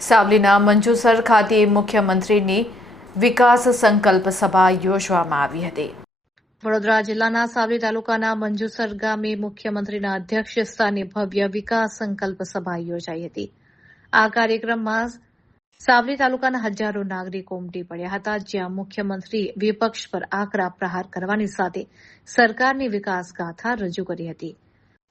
સાવલીના મંજુસર ખાતે મુખ્યમંત્રીની વિકાસ સંકલ્પ સભા યોજવામાં આવી હતી। વડોદરા જિલ્લાના સાવલી તાલુકાના મંજુસર ગામે મુખ્યમંત્રીના અધ્યક્ષસ્થાને ભવ્ય વિકાસ સંકલ્પ સભા યોજાઈ હતી। આ કાર્યક્રમમાં સાવલી તાલુકાના હજારો નાગરિકો ઉમટી પડ્યા હતા, જ્યાં મુખ્યમંત્રીએ વિપક્ષ પર આકરા પ્રહાર કરવાની સાથે સરકારની વિકાસ ગાથા રજૂ કરી હતી।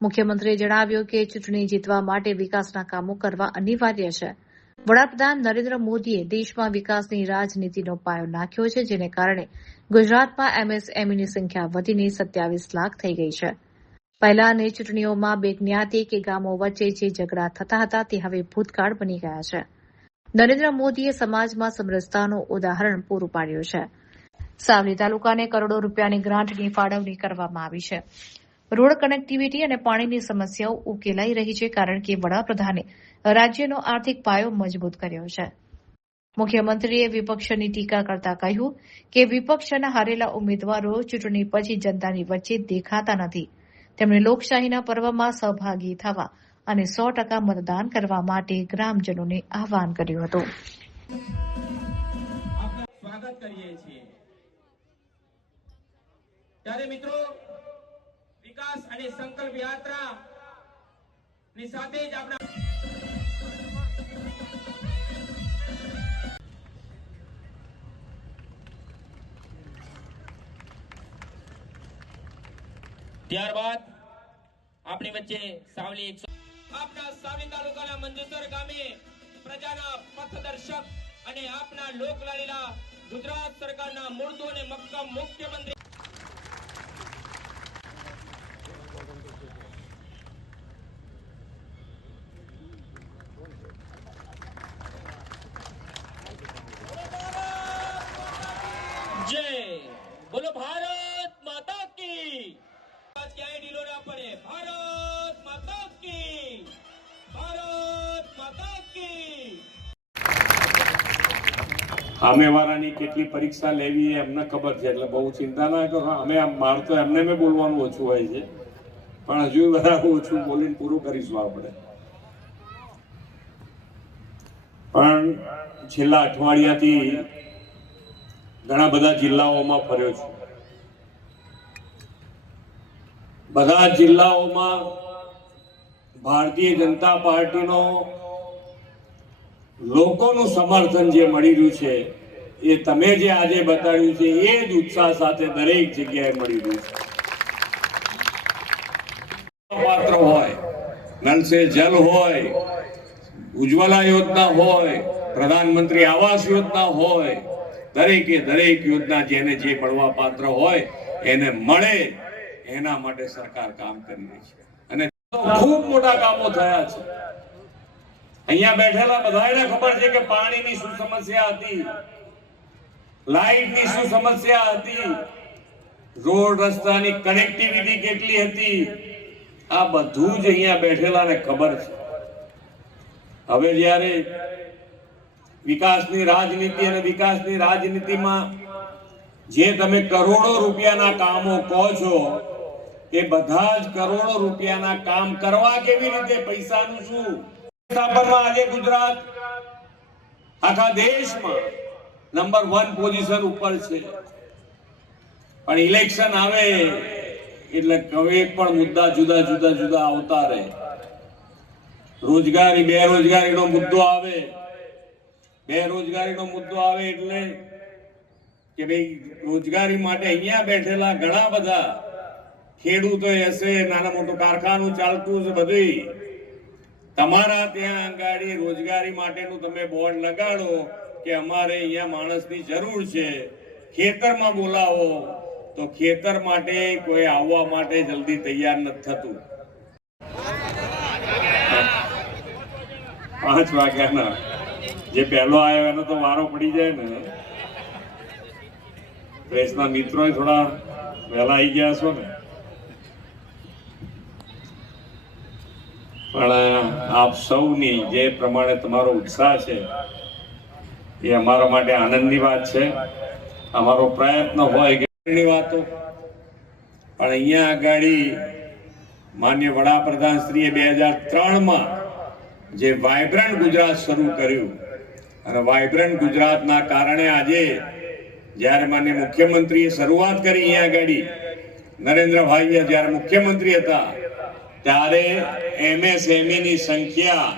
મુખ્યમંત્રીએ જણાવ્યું કે ચૂંટણી જીતવા માટે વિકાસના કામો કરવા અનિવાર્ય છે। વડાપ્રધાન નરેન્દ્ર મોદીએ દેશમાં વિકાસની રાજનીતિનો પાયો નાખ્યો છે, જેને કારણે ગુજરાતમાં એમએસએમઈની સંખ્યા વધીને 27 લાખ થઈ ગઈ છે। પહેલાની ચૂંટણીઓમાં બે જ્ઞાતિ કે ગામો વચ્ચે જે ઝઘડા થતા હતા તે હવે ભૂતકાળ બની ગયા છે। નરેન્દ્ર મોદીએ સમાજમાં સમરસતાનું ઉદાહરણ પૂરું પાડ્યું છે। સાવલી તાલુકાને કરોડો રૂપિયાની ગ્રાન્ટની ફાળવણી કરવામાં આવી છે। રોડ કનેક્ટિવિટી અને પાણીની સમસ્યાઓ ઉકેલાઈ રહી છે, કારણ કે વડાપ્રધાને રાજ્યનો આર્થિક પાયો મજબૂત કર્યો છે। મુખ્યમંત્રીએ વિપક્ષની ટીકા કરતા કહ્યું કે વિપક્ષના હારેલા ઉમેદવારો ચૂંટણી પછી જનતાની વચ્ચે દેખાતા નથી। તેમણે લોકશાહીના પર્વમાં સહભાગી થવા અને 100% મતદાન કરવા માટે ગ્રામજનોને આહવાન કર્યું હતું। સ્વાગત કરીએ છીએ ત્યારે મિત્રો વિકાસ અને સંકલ્પ યાત્રા ની સાથે જ આપણા ત્યારબાદ આપણી વચ્ચે સાવલી આપના સાવલી તાલુકાના મંજુસર ગામે પ્રજાના પથદર્શક અને આપના લોકલાડીલા ગુજરાત સરકારના મૂળદુ અને મક્કમ મુખ્યમંત્રી जय बोलो भारत माता की क्या ढीलो ना पड़े भारत माता की સામેવાળાની કેટલી પરીક્ષા લેવી એ અમને ખબર છે, એટલે બહુ ચિંતા ના કરો। અમે મારું તો એમને મેં બોલવાનું ઓછું હોય છે, પણ હજુ બધા ઓછું બોલીને પૂરું કરીશું આપણે। પણ છેલ્લા અઠવાડિયાથી ઘણા બધા જિલ્લાઓમાં ફર્યો છું। બધા જિલ્લાઓમાં ભારતીય જનતા પાર્ટીનો લોકોનું સમર્થન જે મળી રહ્યું છે, એ તમે જે આજે બતાવ્યું છે એ જ ઉત્સાહ સાથે દરેક જગ્યાએ મળી રહ્યું છે। પાત્ર હોય, નલ સે જલ હોય, ઉજ્જવલા યોજના હોય, પ્રધાનમંત્રી આવાસ યોજના હોય, દરેકે દરેક યોજના જેને જે મળવા પાત્ર હોય એને મળે, એના માટે સરકાર કામ કરી રહી છે। અને ખૂબ મોટા કામો થયા છે। અહીંયા બેઠેલા બધાને ખબર છે કે પાણીની શું સમસ્યા હતી, લાઇટની શું સમસ્યા હતી, રોડ રસ્તાની કનેક્ટિવિટી કેટલી હતી, આ બધું જ અહીંયા બેઠેલાને ખબર છે। હવે જ્યારે વિકાસની રાજનીતિ અને વિકાસની રાજનીતિમાં જે તમે કરોડો રૂપિયાના કામો કહો છો, એ બધા જ કરોડો રૂપિયાના કામ કરવા કેવી રીતે, પૈસાનું શું? આજે ગુજરાત આખા દેશમાં નંબર 1 પોઝિશન ઉપર છે, પણ ઇલેક્શન આવે એટલે એક પણ મુદ્દા જુદા જુદા જુદા આવતા રહે। રોજગારી બેરોજગારીનો મુદ્દો આવે, બેરોજગારીનો મુદ્દો આવે એટલે કે ભાઈ રોજગારી માટે અહીંયા બેઠેલા ઘણા બધા ખેડૂતો હશે, નાના મોટું કારખાનું ચાલતું છે, બધું તમારા ત્યાં આંગાડી રોજગારી માટેનું તમે બોર્ડ લગાડો કે અમારે અહીંયા માણસની જરૂર છે, ખેતરમાં બોલાવો, તો ખેતર માટે કોઈ આવવા માટે જલ્દી તૈયાર નથી થતું। 5 વાગ્યાના જે પહેલો આવ્યો એનો તો વારો પડી જાય ને। પ્રેસના મિત્રો થોડા વહેલા આવી ગયા છો ને, પણ આપ સૌની જે પ્રમાણે તમારો ઉત્સાહ છે એ અમારા માટે આનંદની વાત છે। અમારો પ્રયત્ન હોય કે વાતો, પણ અહીંયા આગળ માન્ય વડાપ્રધાન શ્રીએ 2003માં જે વાઇબ્રન્ટ ગુજરાત શરૂ કર્યું અને વાઇબ્રન્ટ ગુજરાતના કારણે આજે જ્યારે માનનીય મુખ્યમંત્રીએ શરૂઆત કરી અહીંયા આગળ નરેન્દ્રભાઈએ જ્યારે મુખ્યમંત્રી હતા ત્યારે MSME ની સંખ્યા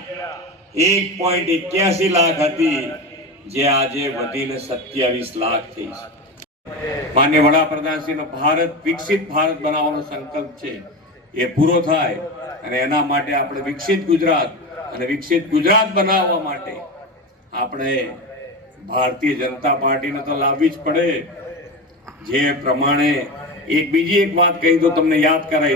1.81 લાખ હતી, જે આજે વધીને 27 લાખ થઈ છે. માનનીય વડાપ્રધાનશ્રીનો ભારત વિકસિત ભારત બનાવવાનો સંકલ્પ છે એ પૂરો થાય અને એના માટે આપણે વિકસિત ગુજરાત અને વિકસિત ગુજરાત બનાવવા માટે આપણે ભારતીય જનતા પાર્ટીને તો લાવવી જ પડે. જે પ્રમાણે બીજી એક વાત કહી દો, તમને યાદ કરાવી